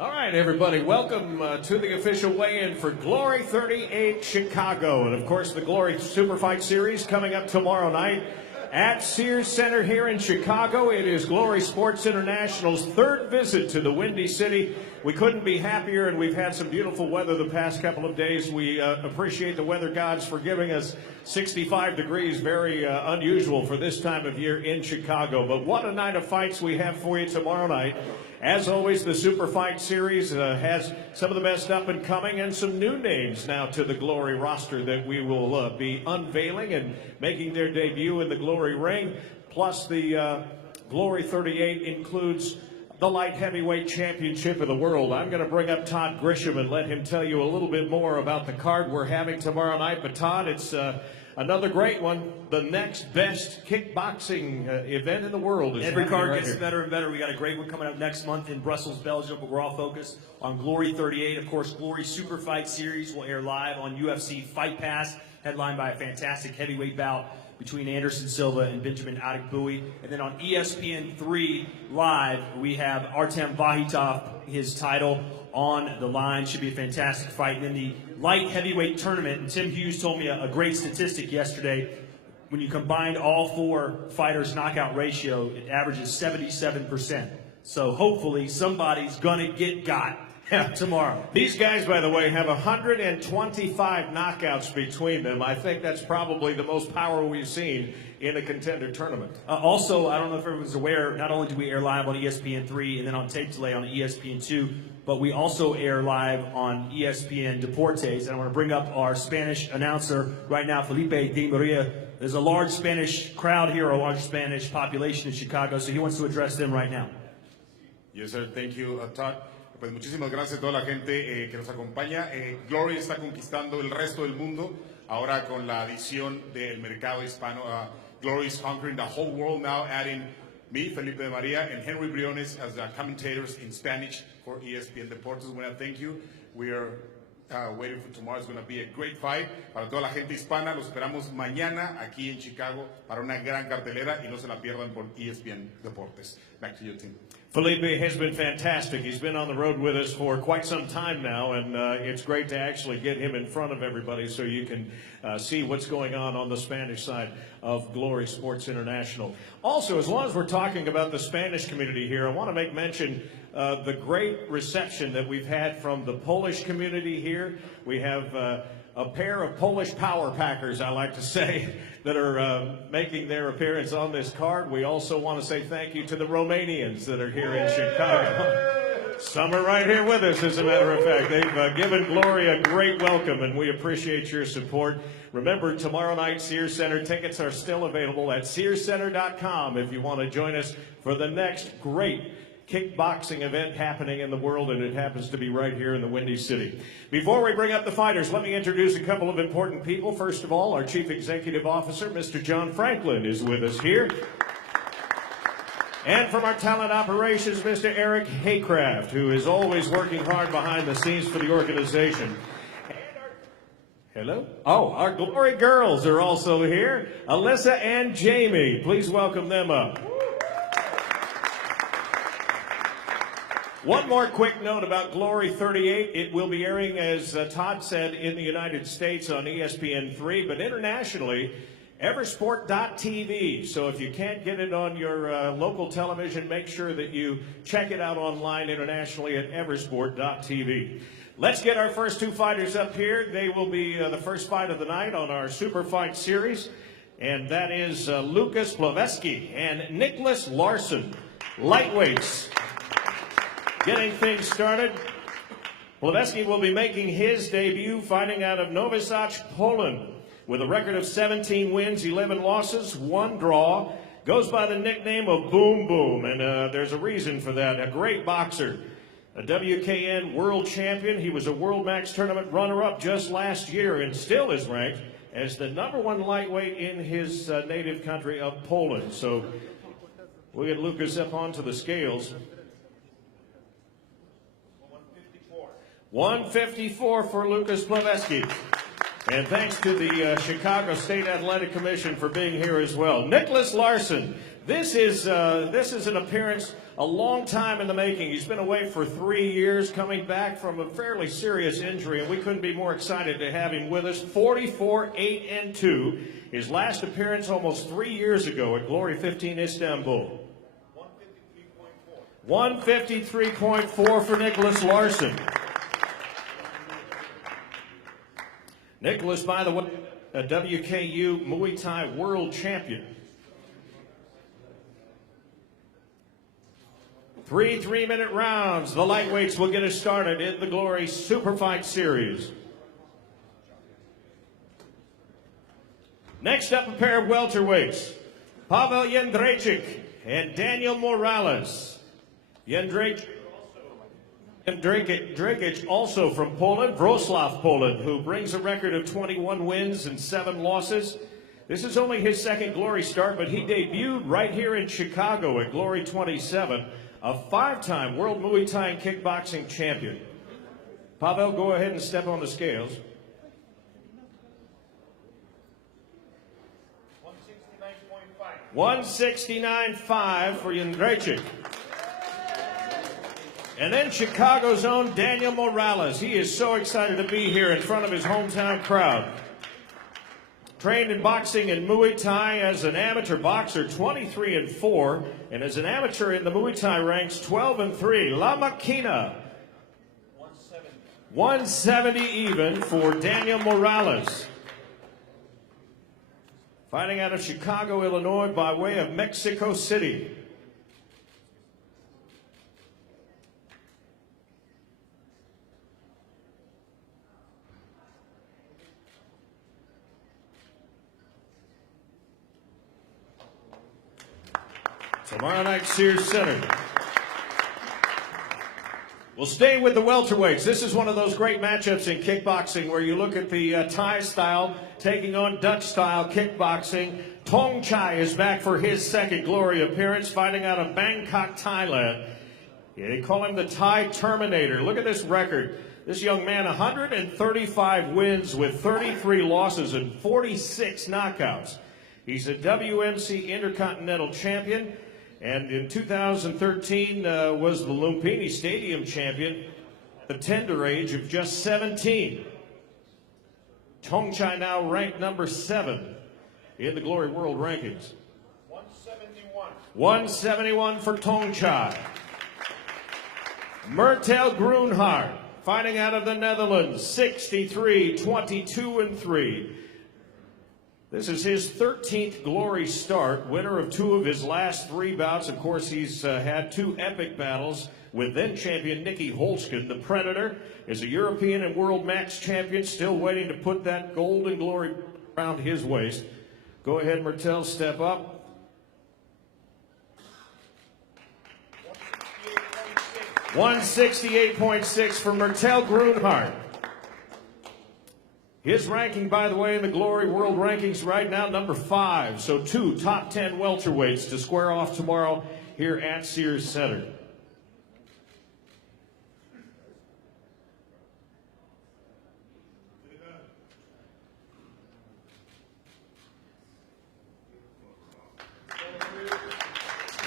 All right, everybody, welcome to the official weigh-in for Glory 38 Chicago. And, of course, the Glory Super Fight Series coming up tomorrow night at Sears Center here in Chicago. It is Glory Sports International's third visit to the Windy City. We couldn't be happier, and we've had some beautiful weather the past couple of days. We appreciate the weather gods for giving us 65 degrees, very unusual for this time of year in Chicago. But what a night of fights we have for you tomorrow night. As always, the Super Fight Series has some of the best up-and-coming and some new names now to the Glory roster that we will be unveiling and making their debut in the Glory ring. Plus, the Glory 38 includes the light heavyweight championship of the world. I'm going to bring up Todd Grisham and let him tell you a little bit more about the card we're having tomorrow night. But Todd, it's another great one. The next best kickboxing event in the world is every card right gets here. better and better. We got a great one coming up next month in Brussels, Belgium, but we're all focused on Glory 38. Of course, Glory Super Fight Series will air live on UFC Fight Pass, headlined by a fantastic heavyweight bout between Anderson Silva and Benjamin Adegbuyi. And then on ESPN3 Live, we have Artem Vahitov, his title on the line. Should be a fantastic fight. And then the light heavyweight tournament, and Tim Hughes told me a great statistic yesterday. When you combine all four fighters' knockout ratio, it averages 77%. So hopefully somebody's gonna get got tomorrow. These guys, by the way, have 125 knockouts between them. I think that's probably the most power we've seen in a contender tournament. Also, I don't know if everyone's aware, not only do we air live on ESPN3 and then on tape delay on ESPN2, but we also air live on ESPN Deportes. And I want to bring up our Spanish announcer right now, Felipe Di Maria. There's a large Spanish crowd here, a large Spanish population in Chicago, so he wants to address them right now. Yes, sir. Thank you, Todd. Pues muchísimas gracias a toda la gente que nos acompaña. Glory está conquistando el resto del mundo ahora con la adición del mercado hispano. Glory is conquering the whole world now, adding me, Felipe de Maria, and Henry Briones as commentators in Spanish for ESPN Deportes. We want to thank you. We are waiting for tomorrow. It's going to be a great fight. Para toda la gente hispana, los esperamos mañana aquí en Chicago para una gran cartelera y no se la pierdan por ESPN Deportes. Back to you, Tim. Felipe has been fantastic. He's been on the road with us for quite some time now, and it's great to actually get him in front of everybody so you can see what's going on the Spanish side of Glory Sports International. Also, as long as we're talking about the Spanish community here, I want to make mention the great reception that we've had from the Polish community here. We have a pair of Polish power packers, I like to say, that are making their appearance on this card. We also want to say thank you to the Romanians that are here in Chicago. Some are right here with us, as a matter of fact. They've given Glory a great welcome, and we appreciate your support. Remember, tomorrow night, Sears Center tickets are still available at SearsCenter.com if you want to join us for the next great kickboxing event happening in the world, and it happens to be right here in the Windy City. Before we bring up the fighters, let me introduce a couple of important people. First of all, our Chief Executive Officer, Mr. John Franklin, is with us here. And from our talent operations, Mr. Eric Haycraft, who is always working hard behind the scenes for the organization. Hello? Oh, our Glory girls are also here. Alyssa and Jamie, please welcome them up. One more quick note about Glory 38. It will be airing, as Todd said, in the United States on ESPN3, but internationally, Eversport.tv. So if you can't get it on your local television, make sure that you check it out online internationally at Eversport.tv. Let's get our first two fighters up here. They will be the first fight of the night on our Super Fight Series, and that is Lukas Plawecki and Nicholas Larson, lightweights. Getting things started, Plawecki will be making his debut fighting out of Nowy Sącz, Poland, with a record of 17 wins, 11 losses, 1 draw. Goes by the nickname of Boom Boom, and there's a reason for that. A great boxer, a WKN world champion. He was a World Max Tournament runner-up just last year and still is ranked as the #1 lightweight in his native country of Poland. So we'll get Lukas up onto the scales. 154 for Lukas Plawecki. And thanks to the Chicago State Athletic Commission for being here as well. Nicholas Larson, This is an appearance a long time in the making. He's been away for 3 years, coming back from a fairly serious injury, and we couldn't be more excited to have him with us. 44-8-2. His last appearance almost 3 years ago at Glory 15 Istanbul. 153.4 for Nicholas Larson. Nicholas, by the way, a WKU Muay Thai world champion. 3 3-minute rounds. The lightweights will get us started in the Glory Super Fight Series. Next up, a pair of welterweights, Pavel Jędrzejczyk and Daniel Morales. Jędrzejczyk also from Poland, Wrocław, Poland, who brings a record of 21 wins and 7 losses. This is only his second Glory start, but he debuted right here in Chicago at Glory 27, a 5-time World Muay Thai and Kickboxing champion. Pavel, go ahead and step on the scales. 169.5 for Jędrzejczyk. And then Chicago's own Daniel Morales. He is so excited to be here in front of his hometown crowd. Trained in boxing and Muay Thai as an amateur boxer, 23-4, and as an amateur in the Muay Thai ranks, 12-3. La Maquina. 170 even for Daniel Morales. Fighting out of Chicago, Illinois by way of Mexico City. Tomorrow night, Sears Center. We'll stay with the welterweights. This is one of those great matchups in kickboxing where you look at the Thai style taking on Dutch style kickboxing. Thong Chai is back for his second Glory appearance, fighting out of Bangkok, Thailand. Yeah, they call him the Thai Terminator. Look at this record. This young man, 135 wins with 33 losses and 46 knockouts. He's a WMC Intercontinental Champion. And in 2013 was the Lumpini Stadium champion at the tender age of just 17. Thong Chai now ranked number 7 in the Glory World Rankings. 171. 171 for Thong Chai. Myrtel Groenhart, fighting out of the Netherlands, 63, 22-3. This is his 13th Glory start, winner of 2 of his last 3 bouts. Of course, he's had 2 epic battles with then-champion Nicky Holzken. The Predator is a European and World Max champion, still waiting to put that golden glory around his waist. Go ahead, Myrtel, step up. 168.6 for Myrtel Groenhart. His ranking, by the way, in the Glory World Rankings right now, number 5. So 2 top 10 welterweights to square off tomorrow here at Sears Center.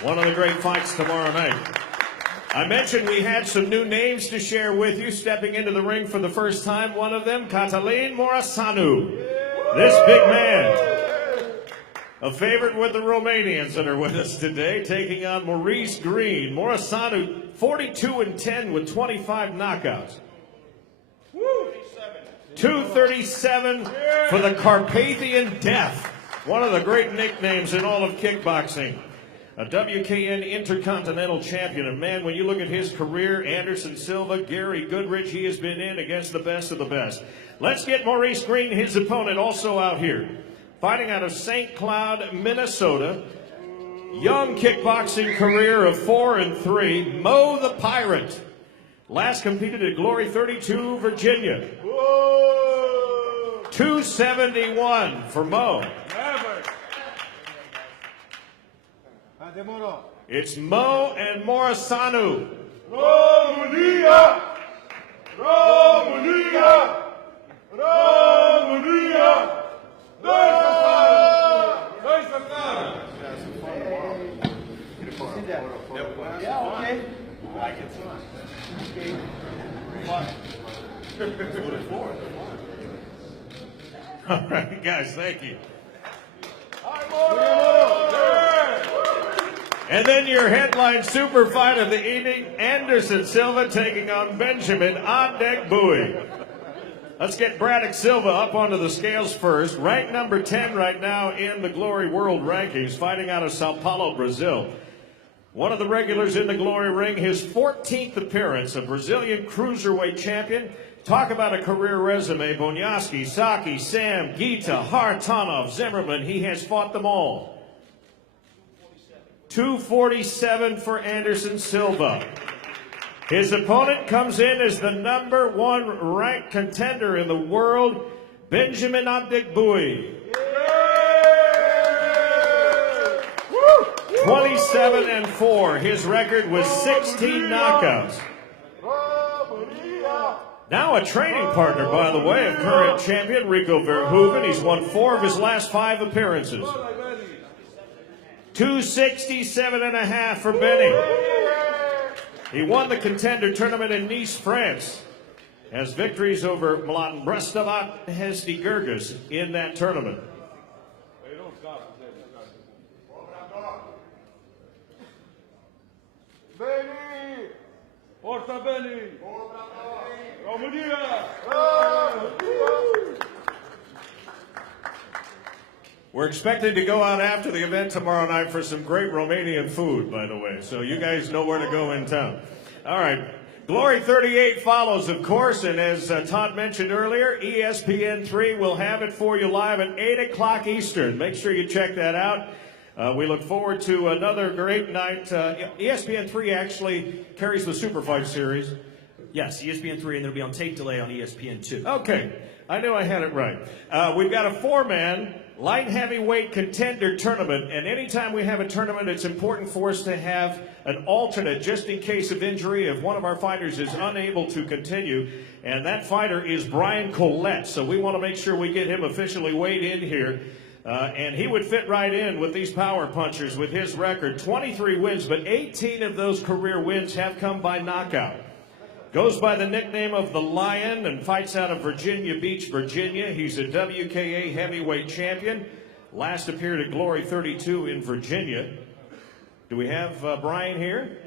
One of the great fights tomorrow night. I mentioned we had some new names to share with you. Stepping into the ring for the first time, one of them, Catalin Morasanu. This big man, a favorite with the Romanians that are with us today, taking on Maurice Green. Morasanu, 42-10 with 25 knockouts. 237 for the Carpathian Death, one of the great nicknames in all of kickboxing. A WKN Intercontinental Champion. And man, when you look at his career, Anderson Silva, Gary Goodrich, he has been in against the best of the best. Let's get Maurice Green, his opponent, also out here. Fighting out of St. Cloud, Minnesota. Young kickboxing career of 4-3. Mo the Pirate. Last competed at Glory 32, Virginia. 271 for Mo. It's Mo and Morasanu. Romania! Romania! Romania! All right, guys, thank you. And then your headline super fight of the evening, Anderson Silva taking on Benjamin Adegbuyi. Let's get Braddock Silva up onto the scales first. Ranked number 10 right now in the Glory World Rankings, fighting out of Sao Paulo, Brazil. One of the regulars in the Glory Ring, his 14th appearance, a Brazilian cruiserweight champion. Talk about a career resume. Bonyaski, Saki, Sam, Gita, Hartonov, Zimmerman. He has fought them all. 247 for Anderson Silva. His opponent comes in as the number 1 ranked contender in the world, Benjamin Adegbuyi. 27-4. His record was 16 knockouts. Now a training partner, by the way, of current champion Rico Verhoeven. He's won 4 of his last 5 appearances. 267.5 for Benny. He won the contender tournament in Nice, France. Has victories over Mladen Brestavat and Hesdy Gerges in that tournament. Benny! Força, Benny! Romania! We're expected to go out after the event tomorrow night for some great Romanian food, by the way, so you guys know where to go in town. All right, Glory 38 follows, of course, and as Todd mentioned earlier, ESPN3 will have it for you live at 8 o'clock Eastern. Make sure you check that out. We look forward to another great night. ESPN3 actually carries the Super Fight series. Yes, ESPN3, and it'll be on tape delay on ESPN2. Okay, I knew I had it right. We've got a 4-man light heavyweight contender tournament, and anytime we have a tournament, it's important for us to have an alternate just in case of injury if one of our fighters is unable to continue, and that fighter is Brian Collette, so we want to make sure we get him officially weighed in here. And he would fit right in with these power punchers with his record. 23 wins, but 18 of those career wins have come by knockout. Goes by the nickname of the Lion and fights out of Virginia Beach, Virginia. He's a WKA heavyweight champion. Last appeared at Glory 32 in Virginia. Do we have Brian here?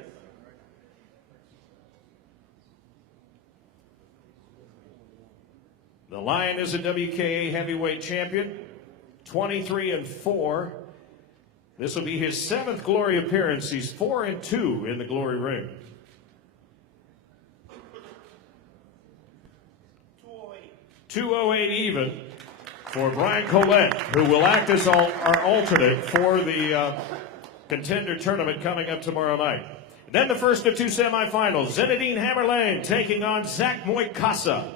The Lion is a WKA heavyweight champion. 23-4. This will be his 7th Glory appearance. He's 4-2 in the Glory ring. 208 even for Brian Collette, who will act as our alternate for the contender tournament coming up tomorrow night. Then the first of 2 semifinals, Zinedine Hammerlane taking on Zach Moicasa.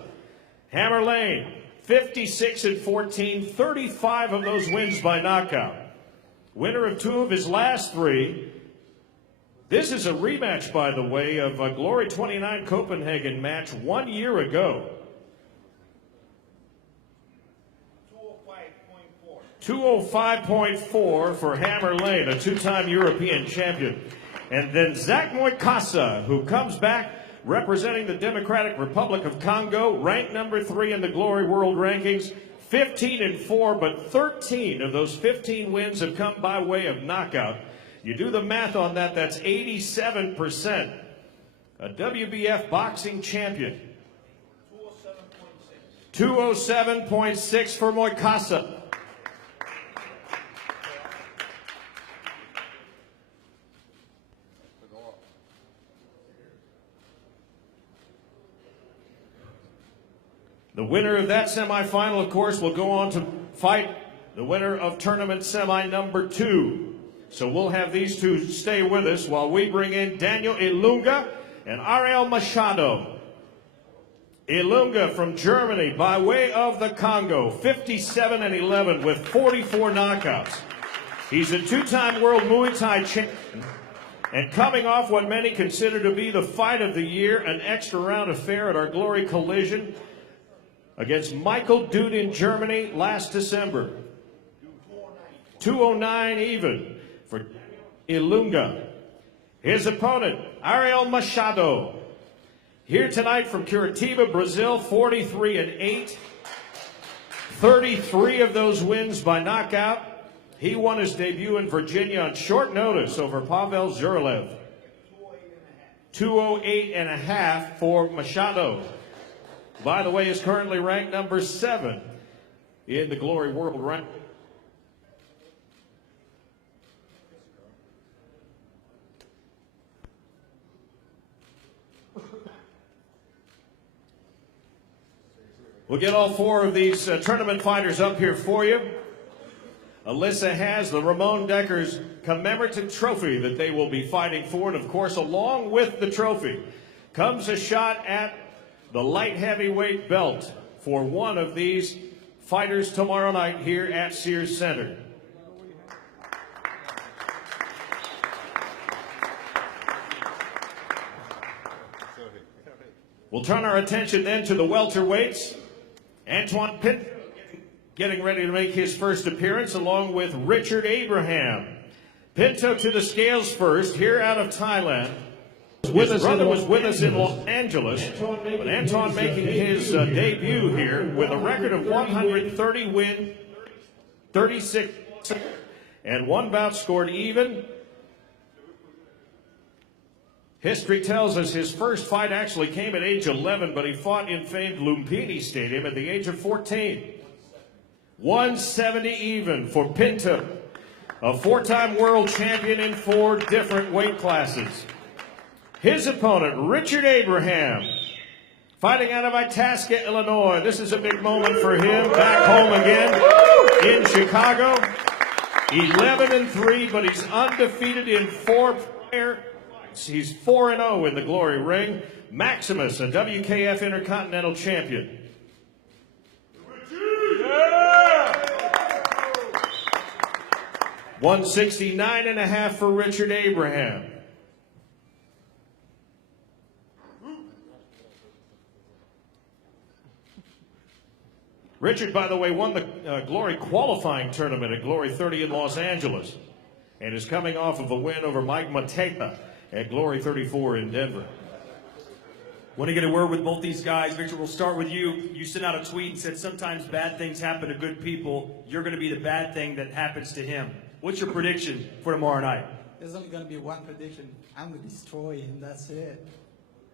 Hammerlane, 56-14, 35 of those wins by knockout. Winner of 2 of his last 3. This is a rematch, by the way, of a Glory 29 Copenhagen match 1 year ago. 205.4 for Hammerlane, a 2-time European champion. And then Zach Moicasa, who comes back representing the Democratic Republic of Congo, ranked number 3 in the Glory World Rankings, 15-4, but 13 of those 15 wins have come by way of knockout. You do the math on that, that's 87%. A WBF boxing champion. 207.6 for Moicasa. The winner of that semifinal, of course, will go on to fight the winner of tournament semi number 2. So we'll have these two stay with us while we bring in Daniel Ilunga and Ariel Machado. Ilunga from Germany by way of the Congo, 57-11 with 44 knockouts. He's a 2-time world Muay Thai champion. And coming off what many consider to be the fight of the year, an extra round affair at our Glory Collision against Michael Dude in Germany last December. 209 even for Ilunga. His opponent, Ariel Machado. Here tonight from Curitiba, Brazil, 43-8. 33 of those wins by knockout. He won his debut in Virginia on short notice over Pavel Zurlev. 208.5 for Machado. By the way, is currently ranked number 7 in the Glory World rank. We'll get all 4 of these tournament fighters up here for you. Alyssa has the Ramon Deckers commemorative trophy that they will be fighting for. And of course, along with the trophy comes a shot at the light heavyweight belt for one of these fighters tomorrow night here at Sears Center. We'll turn our attention then to the welterweights. Antoine Pinto getting ready to make his first appearance along with Richard Abraham. Pinto to the scales first, here out of Thailand. His brother was with us in Los Angeles, but Anton making his debut here with a record of 130 wins, 36, and 1 bout scored even. History tells us his first fight actually came at age 11, but he fought in famed Lumpini Stadium at the age of 14. 170 even for Pinto, a 4-time world champion in 4 different weight classes. His opponent, Richard Abraham, fighting out of Itasca, Illinois. This is a big moment for him, back home again in Chicago. 11-3, but he's undefeated in 4 prior. He's 4-0 in the Glory Ring. Maximus, a WKF Intercontinental Champion. 169.5 for Richard Abraham. Richard, by the way, won the Glory qualifying tournament at Glory 30 in Los Angeles and is coming off of a win over Mike Mateta at Glory 34 in Denver. Want to get a word with both these guys. Victor, we'll start with you. You sent out a tweet and said sometimes bad things happen to good people. You're going to be the bad thing that happens to him. What's your prediction for tomorrow night? There's only going to be one prediction. I'm going to destroy him. That's it.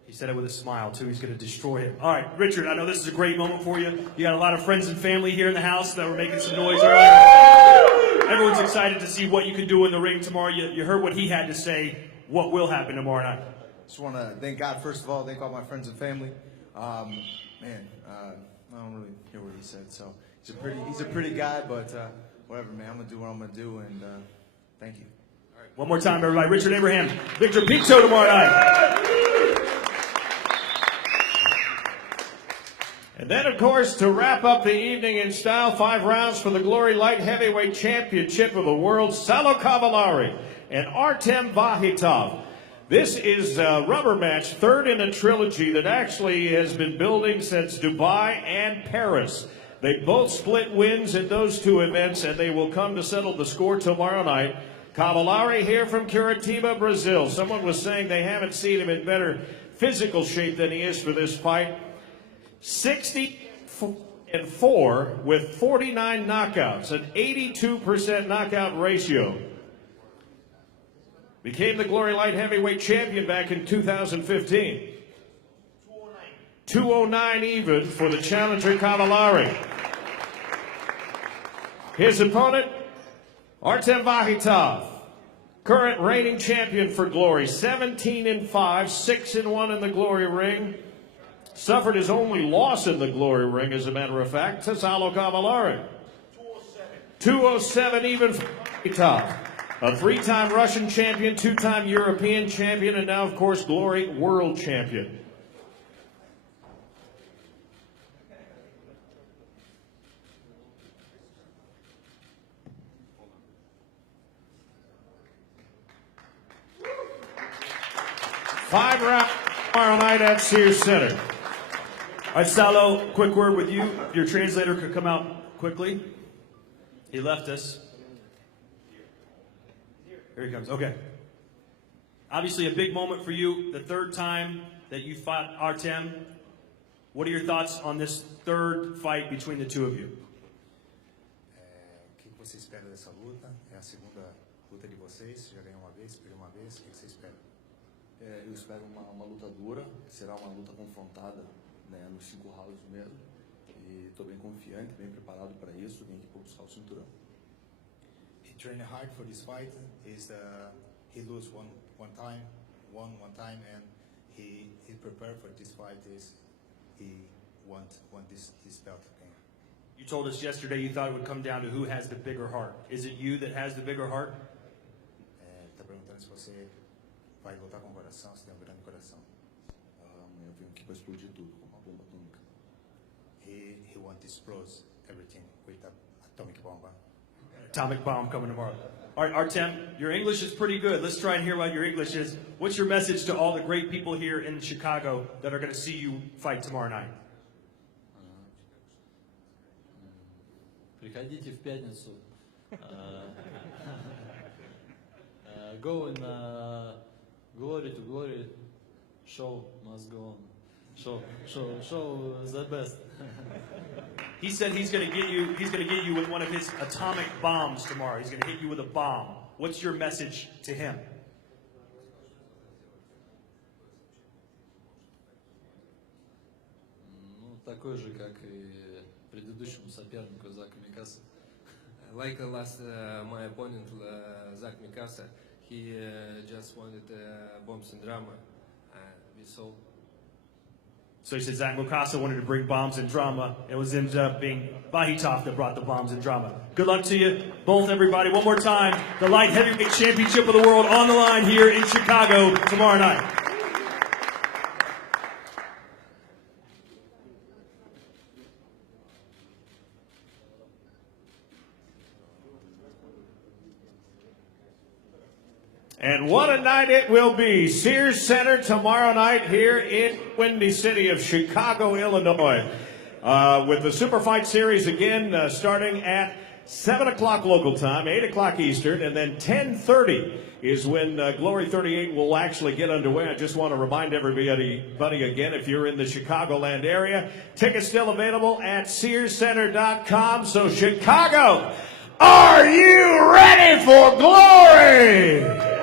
He said it with a smile, too. He's going to destroy him. All right, Richard, I know this is a great moment for you. You got a lot of friends and family here in the house that were making some noise earlier. Everyone's excited to see what you can do in the ring tomorrow. You heard what he had to say. What will happen tomorrow night? Just want to thank God, first of all, thank all my friends and family. I don't really hear what he said, so he's a pretty guy, but whatever, man, I'm gonna do what I'm gonna do, and thank you. All right, one more time, everybody. Richard Abraham, Victor Pinto tomorrow night. And then, of course, to wrap up the evening in style, 5 rounds for the Glory Light Heavyweight Championship of the world, Salo Cavallari and Artem Vakhitov. This is a rubber match, 3rd in a trilogy that actually has been building since Dubai and Paris. They both split wins in those 2 events, and they will come to settle the score tomorrow night. Cavallari here from Curitiba, Brazil. Someone was saying they haven't seen him in better physical shape than he is for this fight. 60-4 with 49 knockouts, an 82% knockout ratio. Became the Glory Light Heavyweight Champion back in 2015. 209 even for the challenger Cavallari. His opponent, Artem Vakhitov, current reigning champion for Glory, 17-5, 6-1 in the Glory Ring. Suffered his only loss in the Glory Ring, as a matter of fact, to Salo Cavallari. 207 even for Vakhitov. A 3-time Russian champion, 2-time European champion, and now, of course, Glory World Champion. Five rounds tomorrow night at Sears Center. All right, Salo, quick word with you. If your translator could come out quickly. He left us. Here he comes. Okay. Obviously a big moment for you. The 3rd time that you fought Artem. What are your thoughts on this third fight between the two of you? O que você espera dessa luta? É a segunda luta de vocês? Já ganhou uma vez, perdeu uma vez? O que você espera? Eu espero uma luta dura, será uma luta confrontada, né, nos 5 rounds mesmo. E estou bem confiante, bem preparado para isso, vim aqui para buscar o cinturão. He trained hard for this fight. He lost one time, and he prepared for this fight. He want his belt again. You told us yesterday you thought it would come down to who has the bigger heart. Is it you that has the bigger heart? Está perguntando se você vai lutar com o coração, se tem um grande coração. Amanhã eu venho aqui para explodir tudo, com uma bomba atômica. He want to explode everything with an atomic bomb. Atomic bomb coming tomorrow. All right, Artem, your English is pretty good. Let's try and hear what your English is. What's your message to all the great people here in Chicago that are going to see you fight tomorrow night? Приходите в пятницу. Go in glory to glory. Show must go on. Show the best. He said he's going to get you with one of his atomic bombs tomorrow. He's going to hit you with a bomb. What's your message to him? Ну, такой же, как и предыдущему сопернику Заку Микаса. Like my opponent Zach Mikasa, he just wanted bombs and drama. We saw. So he said Zach Mukasa wanted to bring bombs and drama. It was ended up being Vahitov that brought the bombs and drama. Good luck to you, both, everybody. One more time, the light heavyweight championship of the world on the line here in Chicago tomorrow night. And what a night it will be. Sears Center tomorrow night here in Windy City of Chicago, Illinois. With the Super Fight Series again starting at 7 o'clock local time, 8 o'clock Eastern, and then 10:30 is when Glory 38 will actually get underway. I just want to remind everybody again, if you're in the Chicagoland area, tickets still available at SearsCenter.com. So Chicago, are you ready for glory?